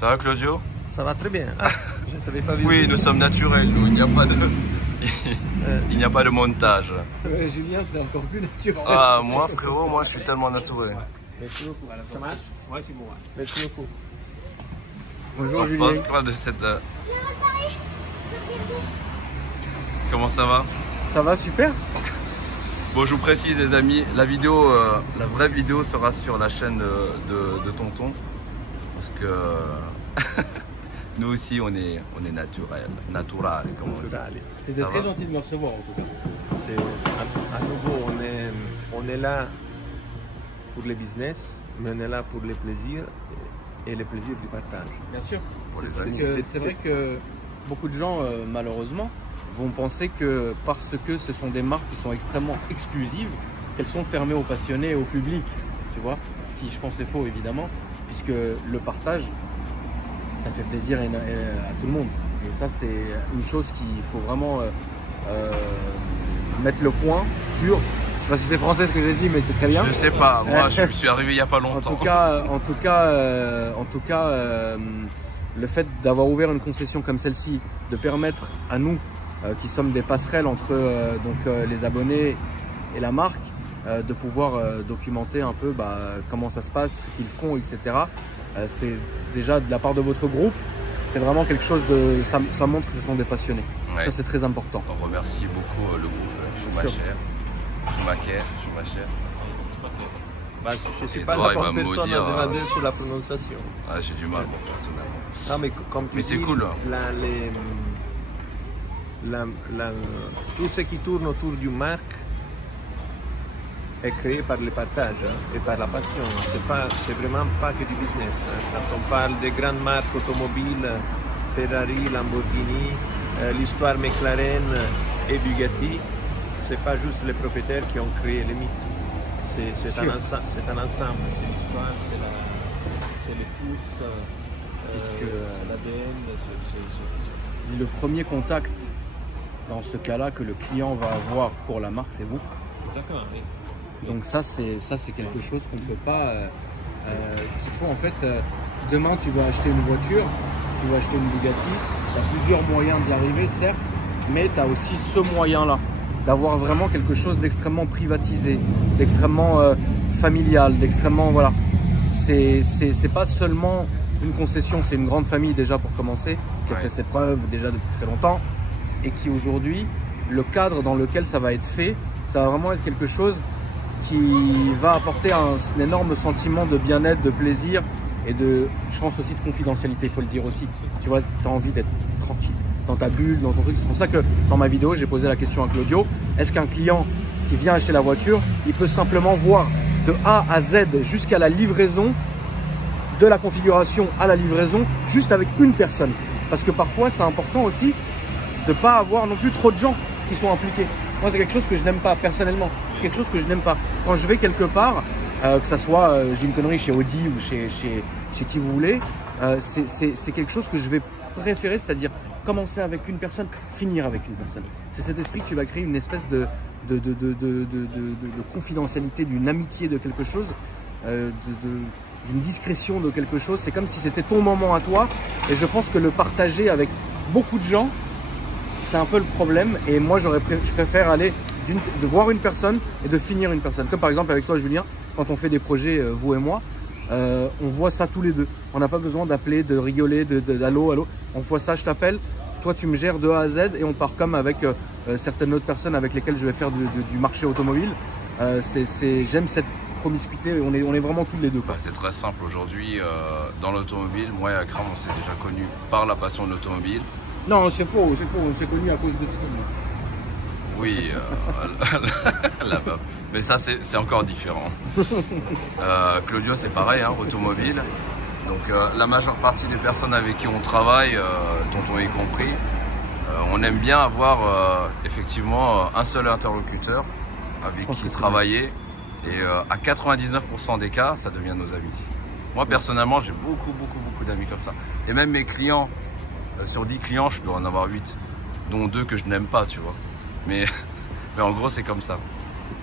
Ça va Claudio? Ça va très bien. Ah, je ne t'avais pas vu. Oui, nous sommes naturels, nous. Il n'y a pas de... Il n'y a pas de montage. Julien, c'est encore plus naturel. Ah, moi frérot, moi je suis tellement naturel. Merci beaucoup. Voilà, ça marche? Ouais, c'est bon. Ouais. Merci beaucoup. Bonjour T'en Julien. penses quoi de cette... Comment ça va? Ça va super? Bon, je vous précise les amis, la vidéo, la vraie vidéo sera sur la chaîne de Tonton. Parce que nous aussi on est naturel, comme on dit. C'était très gentil de me recevoir en tout cas. À nouveau, on est là pour le business, mais on est là pour les plaisirs et les plaisirs du partage. Bien sûr. C'est vrai que beaucoup de gens, malheureusement, vont penser que parce que ce sont des marques qui sont extrêmement exclusives, qu'elles sont fermées aux passionnés et au public, tu vois. Ce qui, je pense, est faux évidemment, puisque le partage, ça fait plaisir à tout le monde. Et ça, c'est une chose qu'il faut vraiment mettre le point sur. Je sais pas si c'est français ce que j'ai dit, mais c'est très bien. Je sais pas, moi je suis arrivé il n'y a pas longtemps. En tout cas, le fait d'avoir ouvert une concession comme celle-ci, de permettre à nous, qui sommes des passerelles entre les abonnés et la marque, de pouvoir documenter un peu comment ça se passe, ce qu'ils font, etc. C'est déjà de la part de votre groupe, c'est vraiment quelque chose de... Ça montre que ce sont des passionnés. Ouais. Ça, c'est très important. On remercie beaucoup le groupe Schumacher. Bah, je ne suis pas la bonne personne à demander sur la prononciation. Ah, j'ai du mal, personnellement. Non, mais comme tu dis, c'est cool. Tout ce qui tourne autour d'une marque est créé par le partage et par la passion. C'est vraiment pas que du business. Quand on parle des grandes marques automobiles, Ferrari, Lamborghini, l'histoire McLaren et Bugatti, c'est pas juste les propriétaires qui ont créé les mythes. C'est un ensemble, c'est l'histoire, c'est les courses, l'ADN, le premier contact dans ce cas-là que le client va avoir pour la marque, c'est vous. Exactement, oui. Donc ça c'est quelque chose qu'on ne peut pas, qu'il faut en fait, demain tu vas acheter une voiture, tu vas acheter une Bugatti, tu as plusieurs moyens d'y arriver certes, mais tu as aussi ce moyen-là, d'avoir vraiment quelque chose d'extrêmement privatisé, d'extrêmement familial, d'extrêmement, voilà. C'est pas seulement une concession, c'est une grande famille déjà pour commencer, qui a fait ses preuves déjà depuis très longtemps, et qui aujourd'hui, le cadre dans lequel ça va être fait, ça va vraiment être quelque chose qui va apporter un énorme sentiment de bien-être, de plaisir et de, je pense aussi de confidentialité, il faut le dire aussi. Tu vois, tu as envie d'être tranquille dans ta bulle, dans ton truc. C'est pour ça que dans ma vidéo, j'ai posé la question à Claudio. Est-ce qu'un client qui vient acheter la voiture, il peut simplement voir de A à Z jusqu'à la livraison, de la configuration à la livraison, juste avec une personne? Parce que parfois, c'est important aussi de ne pas avoir non plus trop de gens qui sont impliqués. Moi, c'est quelque chose que je n'aime pas personnellement. C'est quelque chose que je n'aime pas. Quand je vais quelque part, que ça soit, j'ai une connerie chez Audi ou chez qui vous voulez, c'est quelque chose que je vais préférer, c'est-à-dire commencer avec une personne, finir avec une personne. C'est cet esprit que tu vas créer une espèce de confidentialité, d'une amitié de quelque chose, d'une discrétion de quelque chose. C'est comme si c'était ton moment à toi. Et je pense que le partager avec beaucoup de gens, c'est un peu le problème. Et moi, je préfère aller de voir une personne et de finir une personne. Comme par exemple avec toi, Julien, quand on fait des projets, vous et moi, on voit ça tous les deux. On n'a pas besoin d'appeler, de rigoler, d'allô, allô. On voit ça, je t'appelle, toi tu me gères de A à Z et on part comme avec certaines autres personnes avec lesquelles je vais faire du marché automobile. J'aime cette promiscuité, on est vraiment tous les deux. C'est très simple aujourd'hui, dans l'automobile, moi et Akram on s'est déjà connus par la passion de l'automobile. Non, c'est faux, on s'est connus à cause de ça. Oui, mais ça c'est encore différent. Claudio c'est pareil, hein, automobile. Donc la majeure partie des personnes avec qui on travaille, Tonton y compris, on aime bien avoir effectivement un seul interlocuteur avec qui travailler. Et à 99% des cas, ça devient nos amis. Moi personnellement, j'ai beaucoup d'amis comme ça. Et même mes clients, sur 10 clients, je dois en avoir 8, dont 2 que je n'aime pas, tu vois. Mais en gros, c'est comme ça.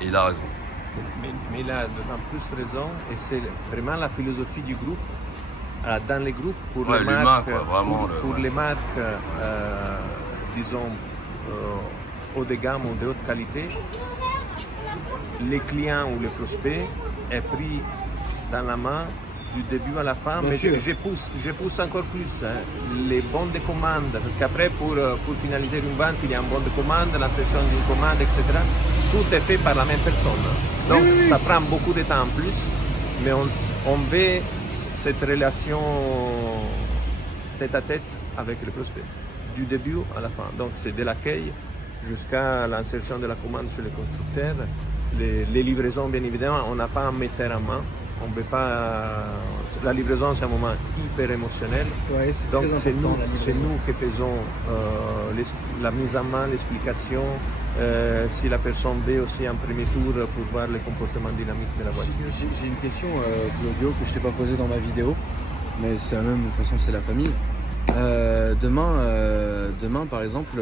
Et il a raison. Mais il a d'autant plus raison, et c'est vraiment la philosophie du groupe. dans les groupes, pour Ouais, les l'humain, marques, quoi, vraiment, pour ouais. les marques, disons, haut de gamme ou de haute qualité, les clients ou les prospects est pris dans la main du début à la fin, Bien mais sûr. je pousse encore plus les bons de commande, parce qu'après pour finaliser une vente, il y a un bon de commande, l'insertion d'une commande, etc. Tout est fait par la même personne. Donc ça prend beaucoup de temps en plus, mais on veut cette relation tête à tête avec le prospect, du début à la fin. Donc c'est de l'accueil jusqu'à l'insertion de la commande chez le constructeur. Les livraisons, bien évidemment, on n'a pas un metteur en main. On peut pas. La livraison, c'est un moment hyper émotionnel. Ouais, c'est Donc très c'est important, nous, la livraison. c'est nous qui faisons la mise en main, l'explication. Si la personne veut aussi un premier tour pour voir le comportement dynamique de la voiture. J'ai une question, Claudio, que je t'ai pas posée dans ma vidéo, mais c'est la même, de toute façon, c'est la famille. Demain, par exemple,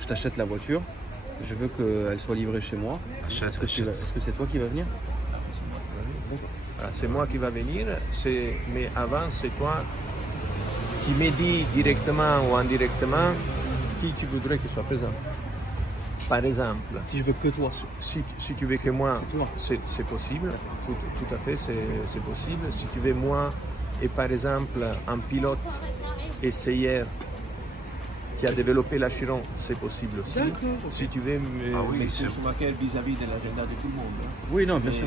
je t'achète la voiture, je veux qu'elle soit livrée chez moi. Achète, Est-ce que c'est toi qui vas venir? Voilà, c'est moi qui va venir, mais avant c'est toi qui me dis directement ou indirectement qui tu voudrais qu'il soit présent. Par exemple, Si je veux que toi. si tu veux que moi, C'est toi. c'est possible, tout à fait, c'est possible. Si tu veux moi et par exemple un pilote essayeur qui a développé la Chiron, c'est possible aussi. D'accord. Si tu veux Ah oui, Mais c'est c'est Schumacher vis-à-vis de l'agenda de tout le monde. Hein. Oui, non, bien Mais, sûr.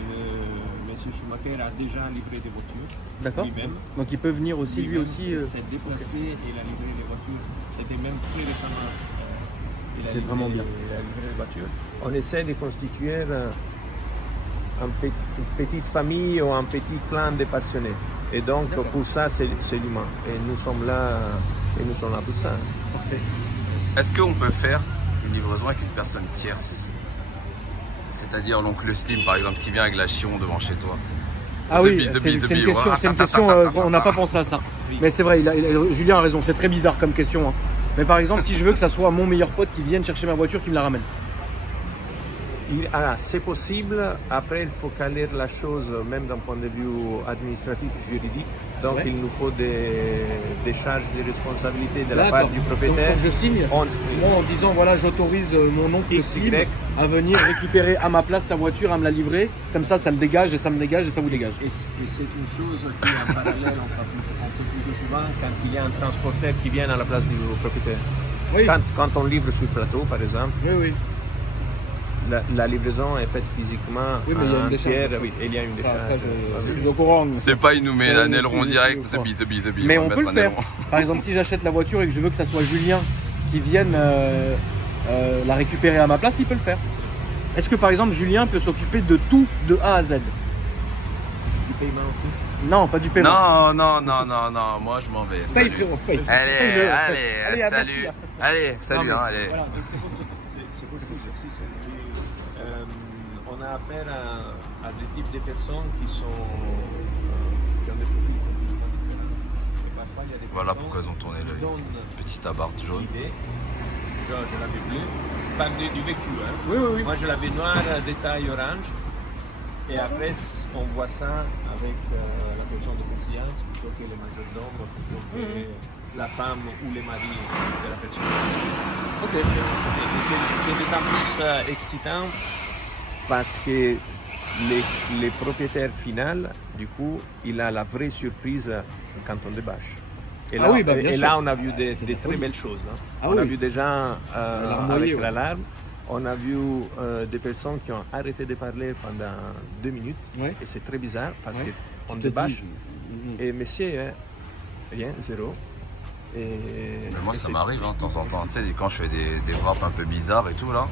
Monsieur Schumacher a déjà livré des voitures D'accord. lui-même. Donc il peut venir aussi, lui Lui-même, aussi. il s'est déplacé et il a livré les voitures. C'était même très récemment. Il a C'est livré vraiment bien. Il a livré les voitures. On essaie de constituer une petite famille ou un petit clan de passionnés. Et donc D'accord. pour ça, c'est l'humain. Et nous sommes là pour ça. Parfait. Est-ce qu'on peut faire une livraison avec une personne tierce? C'est-à-dire l'oncle Slim, par exemple, qui vient avec la Chiron devant chez toi. Ah The oui, Bee, The c'est Bee, The c'est une Bee, question, voilà. c'est une question, on n'a pas pensé à ça. Mais c'est vrai, Julien a raison, c'est très bizarre comme question. Hein. Mais par exemple, si je veux que ça soit mon meilleur pote qui vienne chercher ma voiture, qui me la ramène. C'est possible. Après, il faut caler la chose, même d'un point de vue administratif, juridique. Donc, Ouais. il nous faut des charges de responsabilité de la D'accord. part du Donc propriétaire. quand je signe, On- moi en disant voilà, j'autorise mon oncle X, Slim Y. à venir récupérer à ma place la voiture, à me la livrer. Comme ça me dégage et ça me dégage et ça vous dégage. Et c'est une chose qui en parallèle, on fait plus souvent quand Il y a un transporteur qui vient à la place du propriétaire. Oui, Quand on livre sur plateau, par exemple, oui, oui. la livraison est faite physiquement Oui, mais il y a une en décharge. pierre. Oui, il y a une Enfin, décharge. je suis au courant. C'est pas, il nous met Ouais, un aileron je suis direct, au The courant. Bee, The Bee, The Bee. Mais va on peut le mettre un faire. aileron. Par exemple, si j'achète la voiture et que je veux que ça soit Julien qui vienne la récupérer à ma place, il peut le faire. Est-ce que par exemple Julien peut s'occuper de tout de A à Z? Du paiement aussi. Non, pas du paiement. Non, moi je m'en vais. Paye Salut. frérot, paye. Allez, Paye-le. allez, à salut. merci. Allez, salut, Non, mais hein, allez. Voilà, donc c'est possible aussi. On a affaire à des types de personnes qui ont des profils complètement différents. Et parfois, il y a des Voilà personnes pourquoi ils ont tourné qui l'œil. donnent Petit abarte jaune. l'idée. Genre, je l'avais bleu. Parler du vécu. Hein. Oui, oui, oui. Moi, je l'avais noir, détail orange. Et après, on voit ça avec la personne de confiance plutôt que le majordome, plutôt que la femme ou le mari de la personne. Ok. C'est d'autant plus excitant parce que les propriétaires final, du coup, il a la vraie surprise quand on débâche. Et là, Ah oui, bah, bien et sûr. là on a vu des C'est très folie. belles choses. Hein. Ah On a oui. vu des gens L'alarme avec mouillée, ouais. l'alarme. On a vu des personnes qui ont arrêté de parler pendant 2 minutes. Ouais. Et c'est très bizarre parce Ouais. qu'on Tu te débâche. dis, Et monsieur, hein, rien, zéro. Et, Mais moi et ça c'est- m'arrive hein, de temps en temps. Tu sais, quand je fais des wraps un peu bizarres et tout là,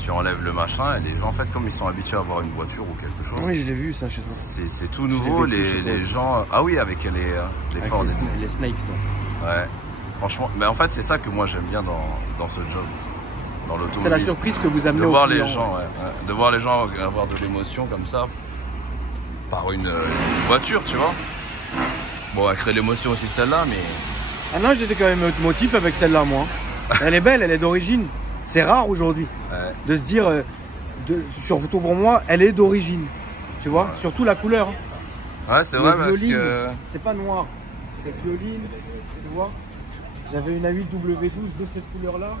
tu enlèves le machin et les gens en fait comme ils sont habitués à avoir une voiture ou quelque chose, Oui, je l'ai vu ça chez toi. c'est tout nouveau. vécu chez toi Les aussi. gens. Ah oui, avec les Avec Ford. les snakes. là. Ouais. Franchement, mais en fait c'est ça que moi j'aime bien dans ce job, dans l'automobile. C'est la surprise que vous amenez De au voir client. les gens, ouais. De voir les gens avoir de l'émotion comme ça par une voiture, tu vois. Bon, elle crée l'émotion aussi celle-là, mais Ah non, j'étais quand même motif avec celle-là, moi. Elle est belle, elle est d'origine. C'est rare aujourd'hui ouais. de se dire, surtout pour moi, elle est d'origine. Tu vois, Ouais. surtout la couleur. Hein. Ouais, c'est Le vrai parce violine, que... c'est pas noir, c'est violine, tu vois. J'avais une A8 W12 de cette couleur-là.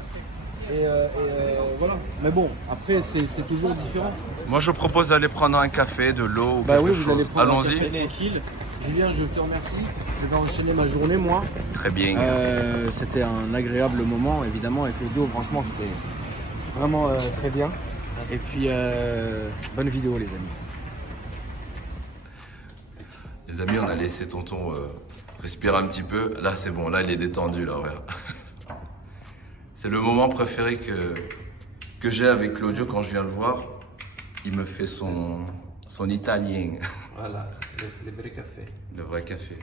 Voilà. Mais bon, après, c'est toujours différent. Moi, je propose d'aller prendre un café, de l'eau ou Bah quelque oui, vous chose. allez prendre un café Allons-y. tranquille. Julien, je te remercie. Je vais enchaîner ma journée, moi. Très bien. C'était un agréable moment, évidemment, avec Claudio. Franchement, c'était vraiment très bien. Et puis, bonne vidéo, les amis. Les amis, on a laissé tonton respirer un petit peu. Là, c'est bon. Là, il est détendu. Là, ouais. C'est le moment préféré que j'ai avec Claudio quand je viens le voir. Il me fait son italien. Voilà, le vrai café. Le vrai café.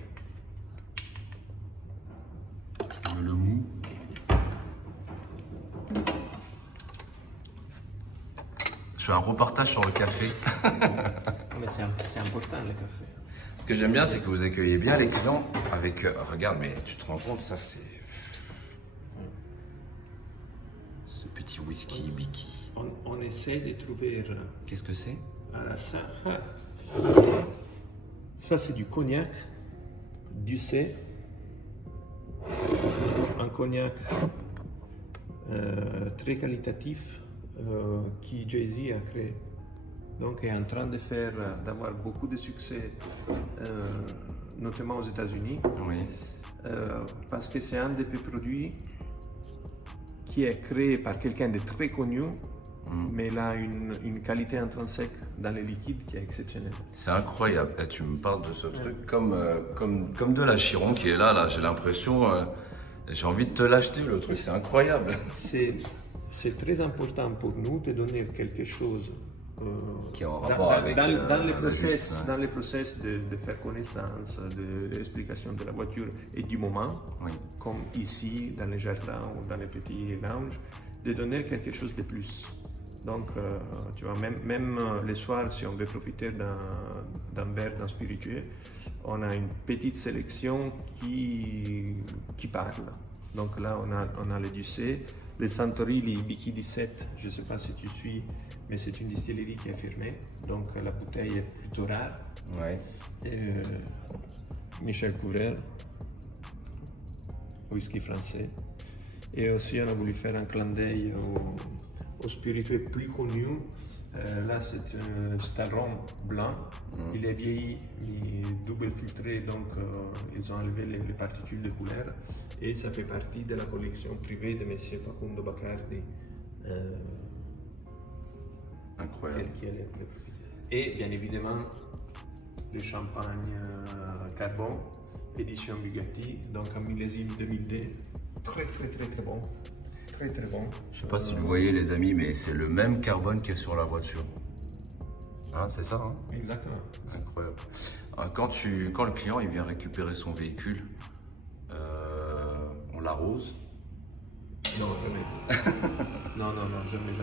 Le mou. Je fais un reportage sur le café. Mais c'est important le café. Ce que j'aime bien, c'est que vous accueillez bien les clients avec... regarde, mais tu te rends compte, ça c'est... Ce petit whisky Biki. On essaie de trouver... Qu'est-ce que c'est? Voilà, ça c'est du cognac, du C, un cognac très qualitatif qui Jay-Z a créé. Donc est en train de d'avoir beaucoup de succès, notamment aux États-Unis, Oui. parce que c'est un des produits qui est créé par quelqu'un de très connu, mais il a une qualité intrinsèque dans les liquides qui est exceptionnelle. C'est incroyable. Et tu me parles de ce truc comme de la Chiron qui est là j'ai l'impression... j'ai envie de te l'acheter le truc, c'est incroyable. C'est très important pour nous de donner quelque chose qui est en rapport avec dans les process de faire connaissance, de l'explication de la voiture et du moment, oui. Comme ici dans les jardins ou dans les petits lounges, de donner quelque chose de plus. Donc, tu vois, même les soirs, si on veut profiter d'un verre, d'un spiritueux, on a une petite sélection qui parle. Donc là, on a le Ducé, le Santorini Biki 17, je ne sais pas si tu suis, mais c'est une distillerie qui est fermée, donc la bouteille est plutôt rare. Ouais. Michel Couvreur, whisky français. Et aussi, on a voulu faire un clin d'œil au spiritueux plus connu. Là, c'est un rhum blanc. Il est vieilli, mais double filtré, donc ils ont enlevé les particules de couleur. Et ça fait partie de la collection privée de M. Facundo Baccardi. Incroyable. Qui est le propriétaire. Et bien évidemment, le champagne Carbon, édition Bugatti, donc un millésime 2002. Très bon. Très bon. Je sais pas si vous voyez les amis, mais c'est le même carbone qui est sur la voiture. Hein, c'est ça, hein? Exactement. Incroyable. Alors, quand le client il vient récupérer son véhicule, on l'arrose? Non, jamais. non, jamais.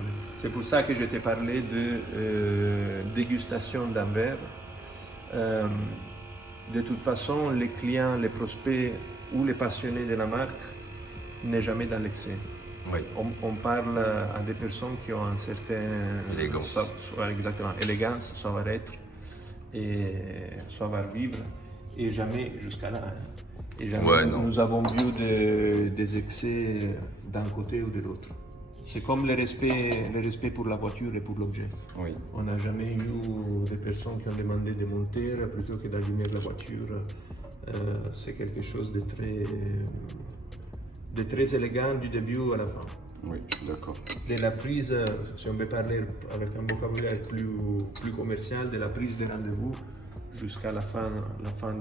C'est pour ça que je t'ai parlé de dégustation d'un verre. De toute façon, les clients, les prospects ou les passionnés de la marque n'est jamais dans l'excès. Oui. On parle à des personnes qui ont un certain élégance, exactement, élégance, savoir-être et savoir-vivre, et jamais jusqu'à là. Et jamais nous avons vu des excès d'un côté ou de l'autre. C'est comme le respect pour la voiture et pour l'objet. Oui. On n'a jamais eu des personnes qui ont demandé de monter plutôt que d'allumer la voiture. C'est quelque chose de très élégant du début à la fin. Oui, je suis d'accord. De la prise, si on veut parler avec un vocabulaire plus commercial, de la prise de rendez-vous jusqu'à la fin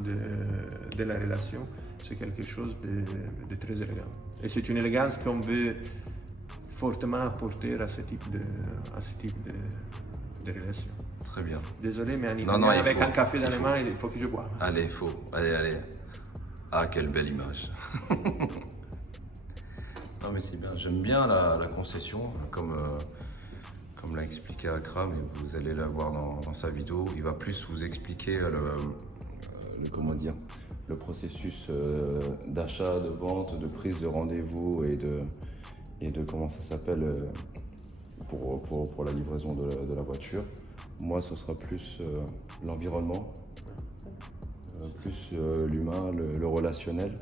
de la relation, c'est quelque chose de très élégant. Et c'est une élégance qu'on veut fortement apporter à ce type de relation. Très bien. Désolé, mais en italien, avec un café dans les mains, il faut que je boive. Allez, il faut. Allez. Ah, quelle belle image. Non mais c'est bien, j'aime bien la concession, comme l'a expliqué Akram, et vous allez la voir dans sa vidéo. Il va plus vous expliquer le processus d'achat, de vente, de prise de rendez-vous et de comment ça s'appelle pour la livraison de la voiture. Moi, ce sera plus l'environnement plus l'humain, le relationnel.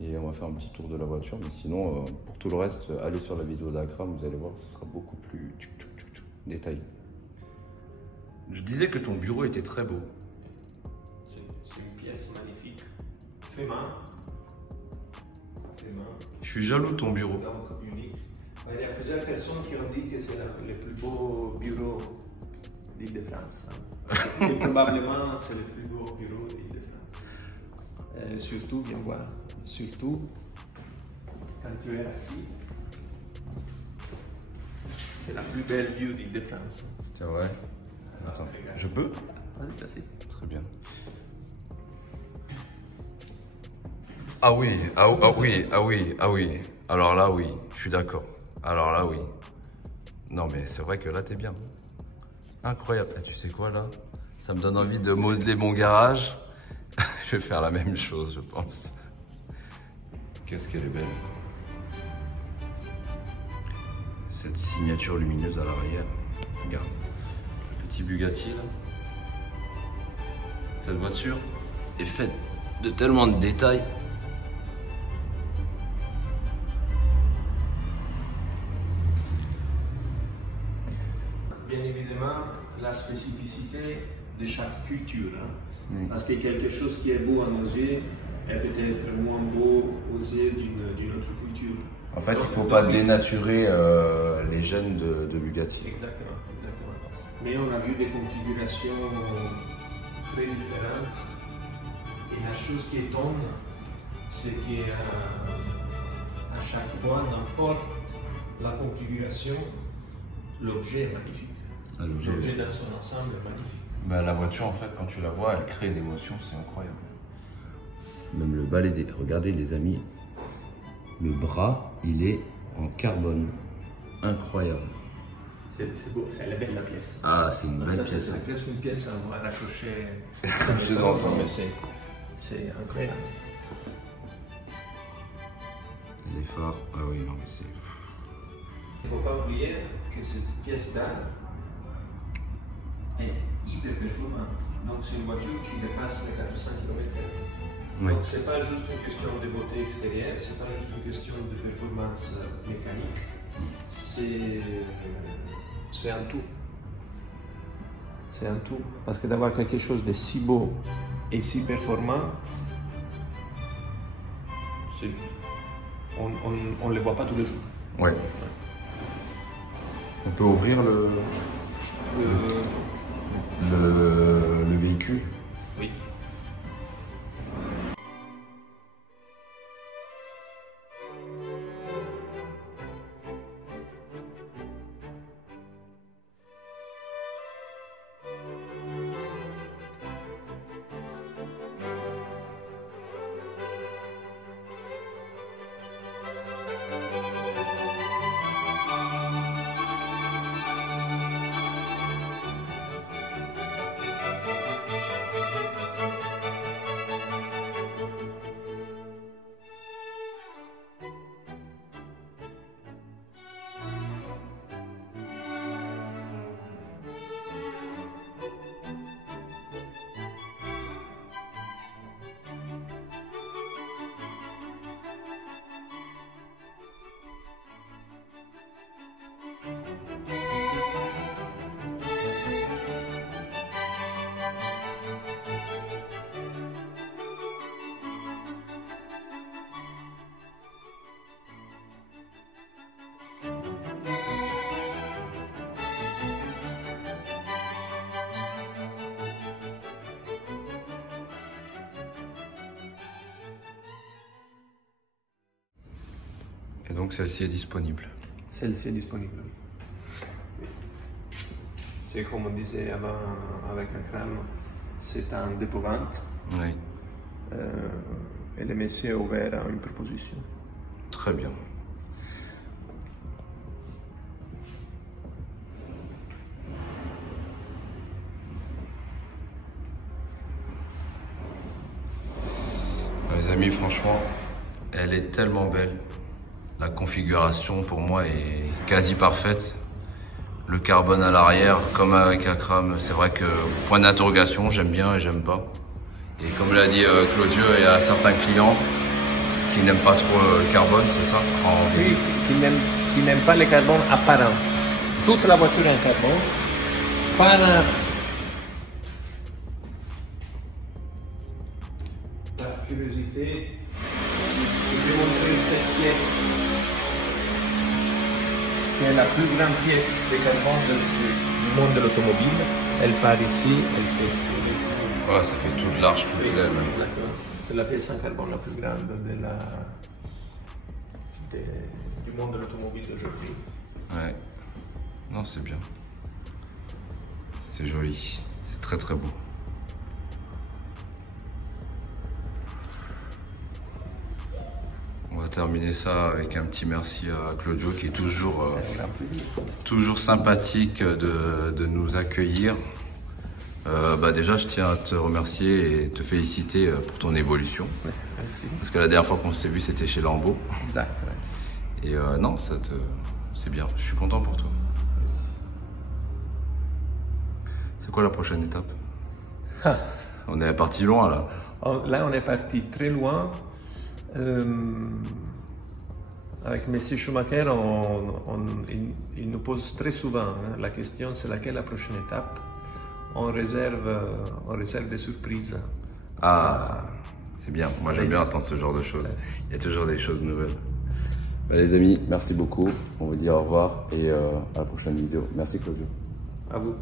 Et on va faire un petit tour de la voiture. Mais sinon, pour tout le reste, allez sur la vidéo d'Akram, vous allez voir, ce sera beaucoup plus détaillé. Je disais que ton bureau était très beau. C'est une pièce magnifique. Fait main. Je suis jaloux de ton bureau. Donc unique. Il y a plusieurs personnes qui ont dit que c'est le plus beau bureau d'Île-de-France. Et probablement, c'est le plus beau bureau d'Île-de-France. Surtout, viens voir, surtout quand tu es assis, c'est la plus belle vue d'Île-de-France. C'est vrai. Attends, je peux? Vas-y, t'assieds. Très bien. Ah oui, ah oui. Alors là, oui, je suis d'accord. Alors là, oui. Non, mais c'est vrai que là, t'es bien. Incroyable. Et tu sais quoi, là? Ça me donne envie de modeler mon garage. Je vais faire la même chose, je pense. Qu'est-ce qu'elle est belle. Cette signature lumineuse à l'arrière. Regarde. Le petit Bugatti, là. Cette voiture est faite de tellement de détails. Bien évidemment, la spécificité de chaque culture. Hein. Oui. Parce que quelque chose qui est beau à nos yeux est peut-être moins beau aux yeux d'une autre culture. En fait, Donc, il ne faut pas dénaturer les gènes de Bugatti. Exactement. Mais on a vu des configurations très différentes. Et la chose qui étonne, c'est qu'à chaque fois, n'importe la configuration, l'objet est magnifique. Ah, L'objet dans son ensemble est magnifique. Bah, la voiture, en fait, quand tu la vois, elle crée une émotion, c'est incroyable. Même le balai des... Regardez, les amis, le bras, il est en carbone. Incroyable. C'est beau, c'est belle la pièce. Ah, c'est une belle Ça, pièce. c'est presque une pièce à voir accrocher. Accrocher dans le salon. C'est incroyable. Les phares, ah oui, non, mais c'est... Il ne faut pas oublier que cette pièce d'art est hyper performante. Donc c'est une voiture qui dépasse les 400 km/h. Oui. Donc c'est pas juste une question de beauté extérieure, c'est pas juste une question de performance mécanique, c'est un tout. C'est un tout. Parce que d'avoir quelque chose de si beau et si performant, on ne le voit pas tous les jours. Ouais. On peut ouvrir le véhicule. Oui. Et donc celle-ci est disponible. Celle-ci est disponible. Oui. C'est comme on disait avant avec Akram, c'est un dépôt-vente. Oui. Et le monsieur est ouvert à une proposition. Très bien. Les amis, franchement, elle est tellement belle. La configuration pour moi est quasi parfaite. Le carbone à l'arrière, comme avec Akram, c'est vrai que point d'interrogation, j'aime bien et j'aime pas. Et comme l'a dit Claudio, il y a certains clients qui n'aiment pas trop le carbone, c'est ça? Oui, qui n'aiment pas le carbone apparent. Toute la voiture est en carbone. Par la curiosité, je vais montrer cette pièce qui est la plus grande pièce de carbone du monde de l'automobile. Elle part ici, elle fait... Ouais, ça fait toute large, toute pleine. C'est la pièce en carbone la plus grande du monde de l'automobile d'aujourd'hui. Ouais. Non, c'est bien. C'est joli. C'est très très beau. On va terminer ça avec un petit merci à Claudio qui est toujours sympathique de nous accueillir. Déjà, je tiens à te remercier et te féliciter pour ton évolution. Merci. Parce que la dernière fois qu'on s'est vu, c'était chez Lambo. Exact. Ouais. Et non, c'est bien. Je suis content pour toi. C'est quoi la prochaine étape? On est parti loin là. Là, on est parti très loin. Avec M. Schumacher, il nous pose très souvent la question, c'est laquelle la prochaine étape? On réserve des surprises. Ah, c'est bien. Moi, j'aime bien entendre ce genre de choses. Il y a toujours des choses nouvelles. Les amis, merci beaucoup. On vous dit au revoir et à la prochaine vidéo. Merci Claudio. À vous.